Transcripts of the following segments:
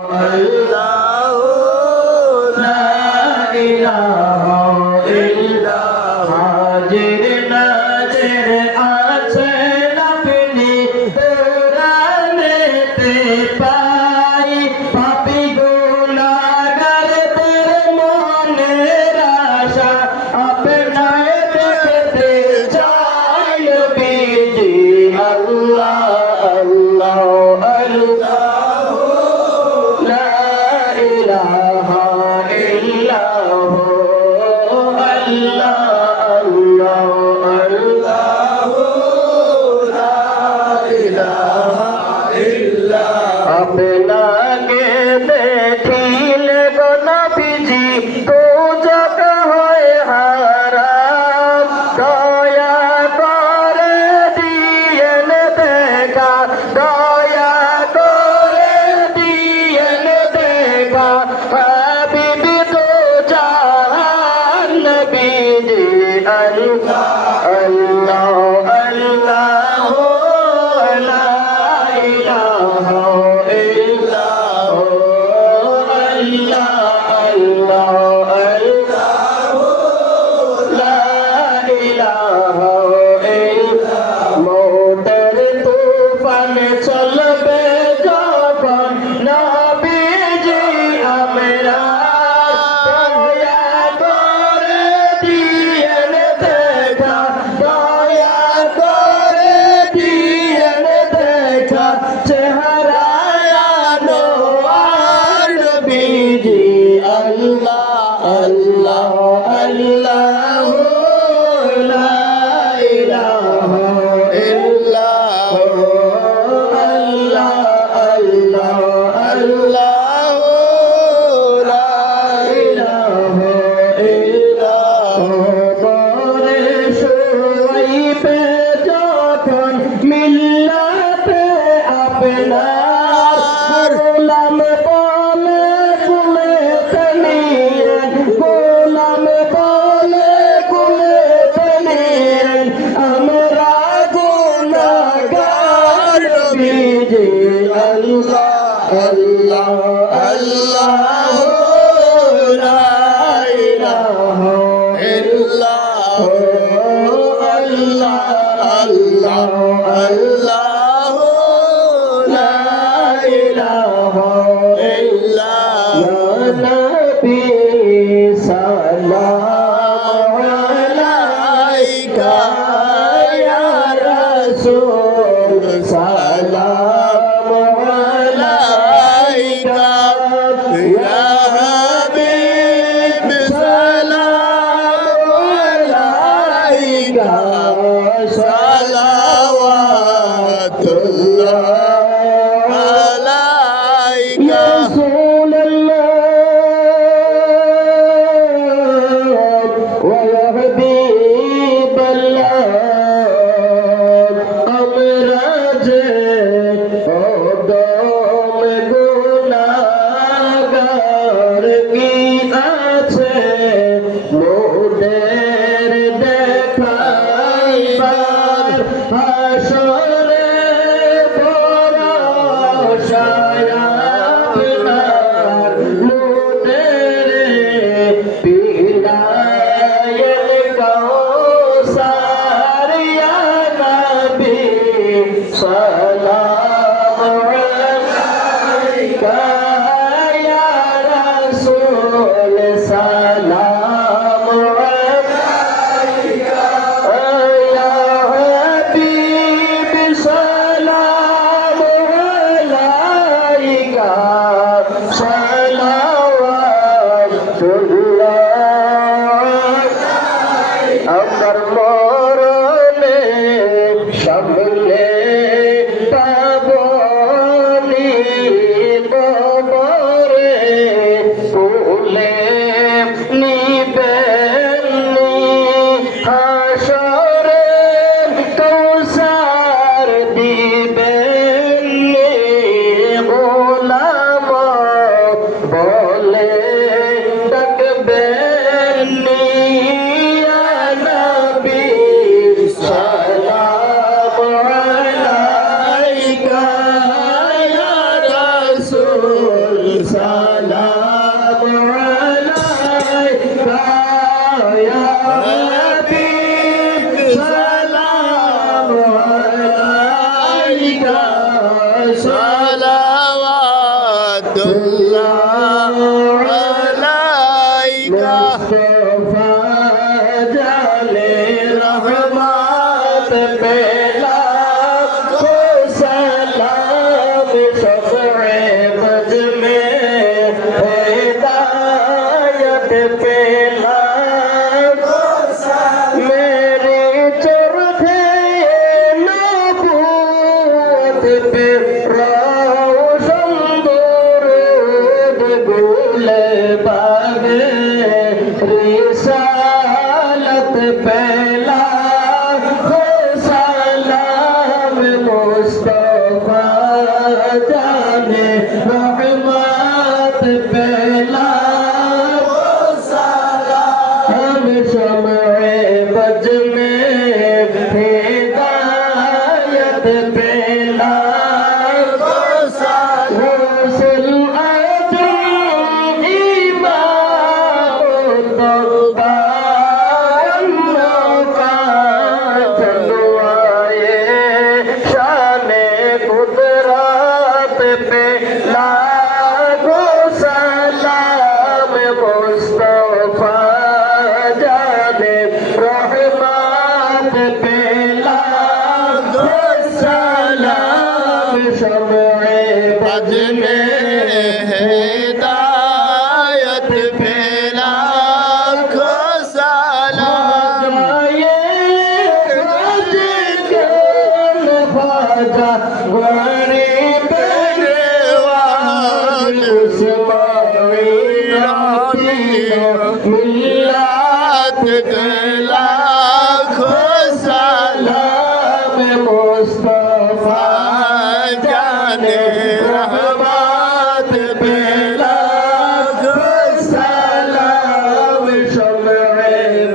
अल्लाहु ला इलाहा इल्लल्लाह हाजिर नाजिर आছেন আপনি কোরআনেতে পাই পাপী গুনাহগারদের মনের আশা আপনায় দেখতে চাই নবীজি আল্লাহ আল্লাহ আল্লাহু লা ইলাহা ইল্লাল্লাহ আল্লাহ আল্লাহ আল্লাহু লা ইলাহা ইল্লাল্লাহ আপনাকে দেখিলে গো নবীজি দোজখ হয় হারাম দয়া করে দিয়েন দেখা দয়া করে দিয়েন দেখা হাবিবি তো জাহান নবীজি আল্লাহ আল্লাহ আল্লাহ লা ইলাহা ইল্লাল্লাহ আল্লাহ আল্লাহ লা ইলাহা ইল্লাল্লাহ মওতের তুফান চলবে যখন নবীজি আমরা দয়া করে দিয়েন দেখা দয়া করে দিয়েন দেখা চেহারা আনোয়ার নবীজি আল্লাহ আল্লাহ আল্লাহ লা ইলাহা ইল্লাল্লাহ আল্লাহ আল্লাহ আল্লাহ লা ইলাহা ইল্লাল্লাহ কবরে শুয়াইবে যখন মিল্লাতে আপনার গোলাম বলে কুলেতে নিয়ে গোলাম বলে কুলেতে নিয়ে আমরা গুনাহগার নবীজি আল্লাহ আল্লাহ আল্লাহ লা ইলাহা ইল্লাল্লাহ আল্লাহ আল্লাহ আল্লাহ লা ইলাহা ইল্লাল্লাহ ইয়া নবী সালাম আলাইকা ইয়া রাসূল সালাম আলাইকা ইয়া سلام عليك يا حبيب سلام عليك صلوات الله عليك مصطفى جالي رحمات بلا سلام شفع بد میں ہدایت بلا میری چرخے نبوت پہ روشن درود گل باغ رسالت پہلا سلام مصطفیٰ جانے رحمت پہلا سلام شمع بج میں ہدایت پہلا غسل اعظم امام تبانوں کا چلوائے شان قدرت پہ لاکھوں سلام مصطفیٰ جانے رحمت پہ لاکھوں سلام شمع بج میں ہدایت پہ لاکھوں سلام خواجہ غریب نواز ملت کے لاکھوں سلام مصطفیٰ جانے رحمت پہ لاکھوں سلام شمع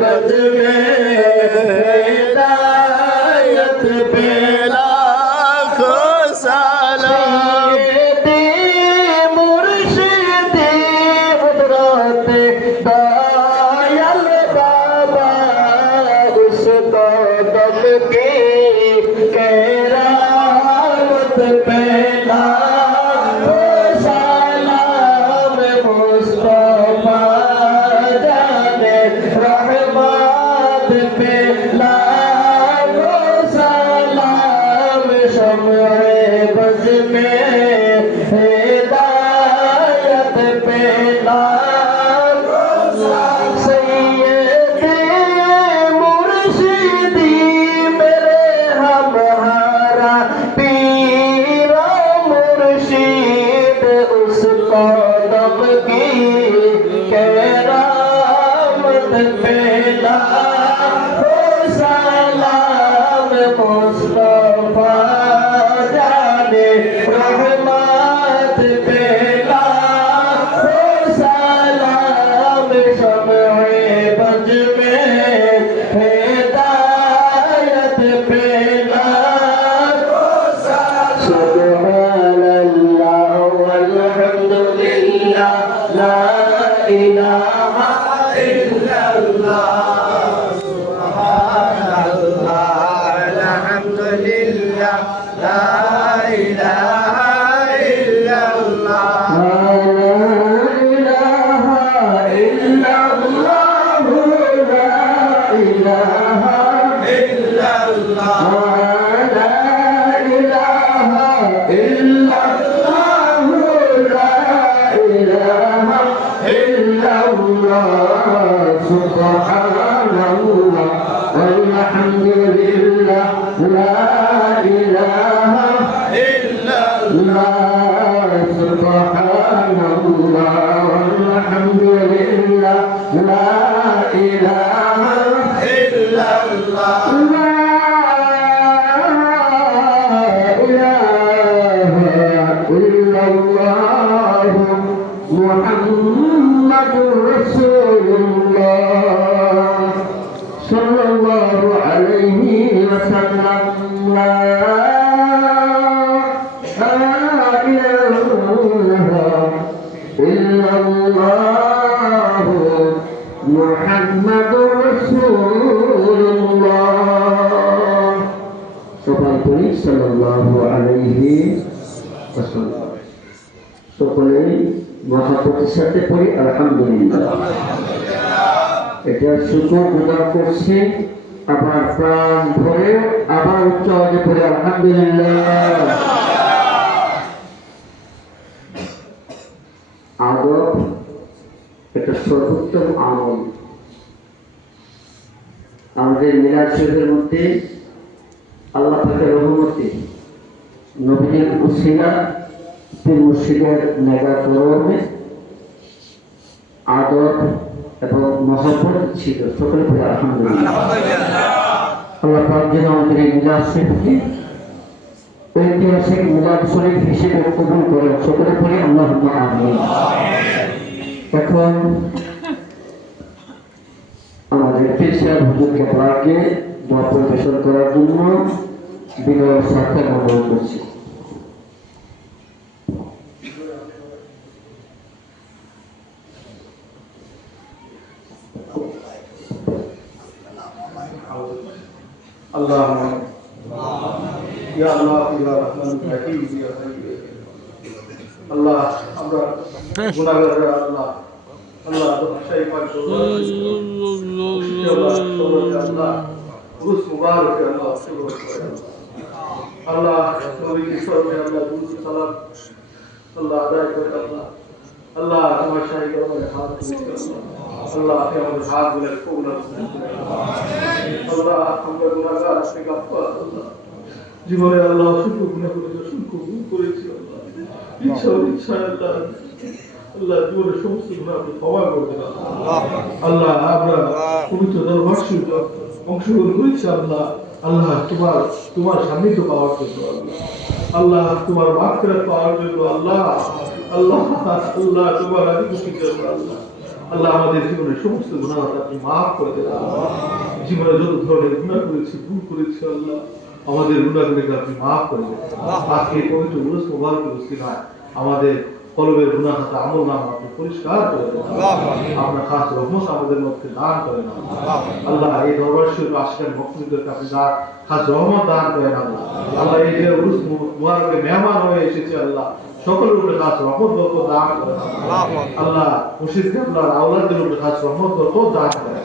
بد میں ہدایت پہ لاکھوں سلام مرشدی قدرت دایل بابا اس قدم کی کرامت پہ لاکھوں سلام مصطفیٰ جانے رحمت پہ لاکھوں سلام شمع بز میں ہدایت پہ لاکھوں سلام سیدی مرشدی میرے ہمارا پیر مرشد اس قدم کی کرامت پہ لاکھوں سلام مصطفیٰ جانے رحمت پہ لاکھوں سلام شمع بج میں ہدایت پہ لاکھوں سلام سبحان اللہ والحمد للہ لا الہ الا اللہ سبحان اللہ الحمد للہ لا الہ الا اللہ لا الہ الا اللہ لا الہ الا اللہ لا الہ الا اللہ لا الہ الا اللہ سبحان اللہ والحمد للہ لا الہ الا اللہ سبحان اللہ والحمد للہ لا الہ الا اللہ لا الہ الا اللہ محمد رسول اللہ صلی اللہ علیہ وسلم لا إله ইল্লাল্লাহু মুহাম্মাদুর রাসূলুল্লাহ। সবাই বলি সাল্লাল্লাহু আলাইহি ওয়াসাল্লাম। সকলেই মহাব্বতের সাথে পড়ি আলহামদুলিল্লাহ। এটা শুকর গুদার করছি, আবার প্রাণ ভরে আবার উচ্চ আওয়াজে পড়ি আলহামদুলিল্লাহ। আদব এটা সর্বোত্তম আমল। আমাদের মিলাদ শরীফের মধ্যে আল্লাহ পাকের রহমতে নবীর উসিলা পীর মুর্শিদের নেগা গৌরবে আদব এবং মহব্বত ছিল। সকলে বলে আলহামদুলিল্লাহ। আল্লাহ পাক যেন আমাদের এই মিলাদ শরীফকে ঐতিহাসিক মিলাদ শরীফ হিসেবে কবুল করে। সকলে বলে আল্লাহুম্মা আমিন। এখন আমাদের পীর সাহেব হুজুর কেবলাকে দোয়া পরিবেশন করার জন্য বিনয়ের সাথে অনুরোধ করছি। আল্লাহ ইয়া আল্লাহ ইয়া রহমান রহিম ইয়া আল্লাহ আমরা গুনাহগার আল্লাহ আল্লাহ শাই পাক আল্লাহ রুস মুবারক আল্লাহ আল্লাহ নবী কি সরবে আল্লাহ দুরূদ সালাম আল্লাহ আদায় করে আল্লাহ আল্লাহ তোমার শাই করে হাত আল্লাহ আপনি আমাদের হাত গুলো কবুল করুন আল্লাহ আমরা গুনাহগার আপনি গাফফার আল্লাহ জীবনে আল্লাহ শুকর গুনাহ করেছি শুকর ভুল করেছি আল্লাহ ইচ্ছা আল্লাহ আল্লাহ জীবনের সমস্ত গুনাহ আপনি ক্ষমা করে দেন আল্লাহ আমরা পবিত্র দরবার শরীফে অংশগ্রহণ করেছি আল্লাহ আল্লাহ তোমার সান্নিধ্য পাওয়ার জন্য আল্লাহ তোমার মাগফিরাত পাওয়ার জন্য আল্লাহ আল্লাহ আল্লাহ তোমার রাজি খুশির জন্য আল্লাহ আল্লাহ আমাদের জীবনের সমস্ত গুনাহ আপনি মাফ করে দেন জীবনে যত ধরনের গুনাহ করেছি ভুল করেছি আল্লাহ আমাদের গুনাহগুলোকে আপনি মাফ করে দেন আজকে পবিত্র উরুস মুবারকের উসিলায় আমাদের কলবের গুনাহ খাতা আমলনামা আপনি পরিষ্কার করে দেন আপনার খাস রহমত আমাদের মধ্যে দান করেন আল্লাহ এই দরবার শরীফে আশিকান ভক্তদেরকে আপনি খাস রহমত দান করেন আল্লাহ আল্লাহ এই যে উরুস মুবারকে মেহমান হয়ে এসেছে আল্লাহ সকলের উপরে খাস রহমত বরকত দান করেন আল্লাহ মুর্শিদ কেবলার আওলাদের উপরে খাস রহমত বরকত দান করেন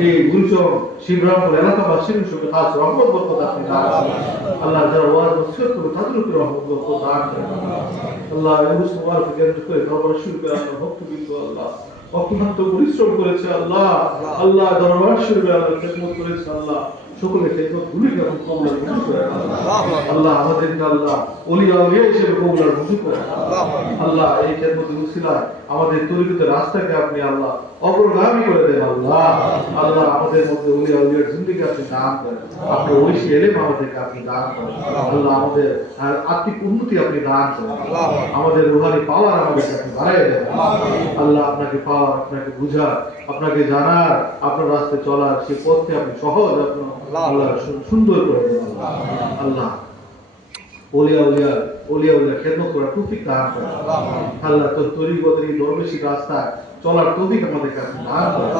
এই গুরুচর শিবরামপুর এলাকাবাসীর উপরে খাস রহমত বরকত আপনি দান করেন আল্লাহ যারা ওয়াজ নসিহত করে তাদের উপরে রহমত বরকত দান করেন আল্লাহ উরুস মুবারককে কেন্দ্র করে দরবার শরীফে আপনার ভক্তবৃন্দ আল্লাহ অক্লান্ত পরিশ্রম করেছে আল্লাহ আল্লাহ দরবার শরীফে আল্লাহ খেদমত করেছে আল্লাহ সকলে খেদমত গুলিকে আপনি কবুল করে আল্লাহ আমাদেরকে আল্লাহ ওলিয়া উলিয়া হিসেবে কবুল করে আল্লাহ এই খেদমতের উসিলায় আমাদের তরিকতের রাস্তাকে আপনি আল্লাহ অগ্রগামী করে দেন আল্লাহ আল্লাহ আমাদের মধ্যে ওলিয়া উলিয়ার জিন্দেগি আপনি দান করেন আপনি ঐশী এলেম আমাদেরকে আপনি দান করেন আল্লাহ আমাদের আত্মিক উন্নতি আপনি দান করেন আমাদের রুহানি পাওয়ার আমাদেরকে আপনি বাড়াই দেন আল্লাহ আপনাকে পাওয়ার আপনাকে বুঝার আপনাকে জানার আপনার রাস্তায় চলার সেই পথে আপনি সহজ আল্লাহ সুন্দর করে দেন আল্লাহ ওলিয়া উলিয়া খেদমত করার তৌফিক দান করেন আল্লাহ তো তরিকতের এই দরবেশী রাস্তায় চলার তৌফিক আমাদের কাছে দান করেন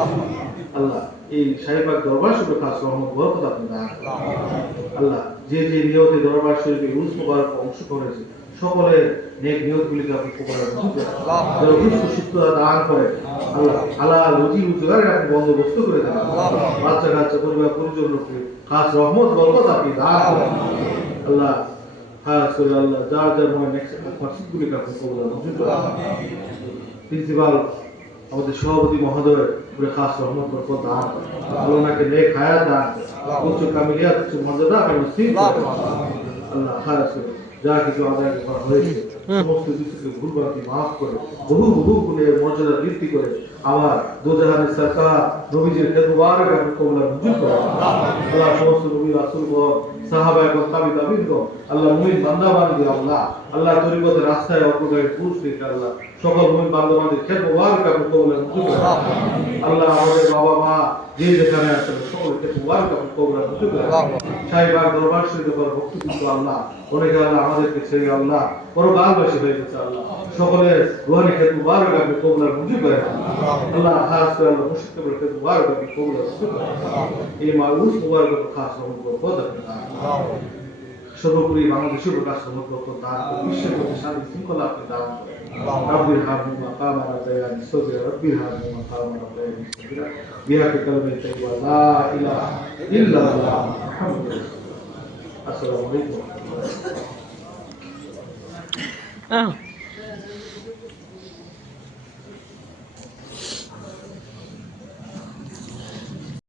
আল্লাহ এই শাহীবাগ দরবার শরীফে খাস রহমত বরকত আপনি দান করেন আল্লাহ যে নিয়তে দরবার শরীফে উরুস মুবারক অংশগ্রহণ করেছে সকলের নেক নিয়তগুলিকে আপনি কবুল করুন যারা সুস্থ সুস্থতা দান করে আল্লাহ হালাল রুজি রোজগারের আপনি বন্দোবস্ত করে দেন বাচ্চা কাচ্চা পরিবার পরিজনকে খাস রহমত বরকত আপনি দান করেন আল্লাহ খাস করে আল্লাহ যার মসজিদগুলিকে আপনি কবুল করুন প্রিন্সিপাল আমাদের সভাপতি মহোদয় পুরো খাস রহমত বরকত দান করেন আল্লাহ ওনাকে নেক হায়াত দান করেন উচ্চ কামিলিয়াত উচ্চ মর্যাদা আপনি নসিব করেন আল্লাহ খাস করে যা কিছু আদায় করা হয়েছে সমস্ত কিছুকে ভুলভ্রান্তি মাফ করে বহু গুণের মর্যাদা বৃদ্ধি করে আমার দোজাহানের সরকার নবীজির খেদমত আপনি কবুল মঞ্জুর করেন আল্লাহ সমস্ত নবী রাসূলগণ সাহাবা এবং তাবিঈনগণ আল্লাহ মুমিন বান্দাবান্দি আল্লাহ তরিকতের রাস্তায় অগ্রগামী পুরুষদেরকে আল্লাহ সকল মুমিন বান্দাবান্দির খেদমত আপনি কবুল মঞ্জুর করেন আল্লাহ আমাদের বাবা মা যে যেখানে আছেন সকল খেদমত আপনি কবুল মঞ্জুর করেন শাহীবাগ দরবার শরীফে ভক্তবৃন্দ আল্লাহ অনেকে আল্লাহ আমাদেরকে ছেড়ে আল্লাহ বড় ভালোবাসি হয়ে গেছে আল্লাহ সকলের রুহানি খেত মুবারক আপনি কবুল আর মঞ্জুর করেন আল্লাহ খাস করে আল্লাহ মুশকিল করে খেত মুবারক আপনি কবুল আর মঞ্জুর করেন এই মাউস মুবারক খাস রহম করে খোদ আপনি সর্বোপরি বাংলাদেশের প্রকাশ সমগ্র দান বিশ্বের প্রতি শান্তি শৃঙ্খলা আপনি দান করেন রব্বির হামু মাকামা রাব্বায়ানি সগীরা রব্বির হামু মাকামা রাব্বায়ানি সগীরা বিহাকে কালমে তাইয়্যিবা লা ইলাহা ইল্লাল্লাহ মুহাম্মাদুর রাসূলুল্লাহ আসসালামু আলাইকুম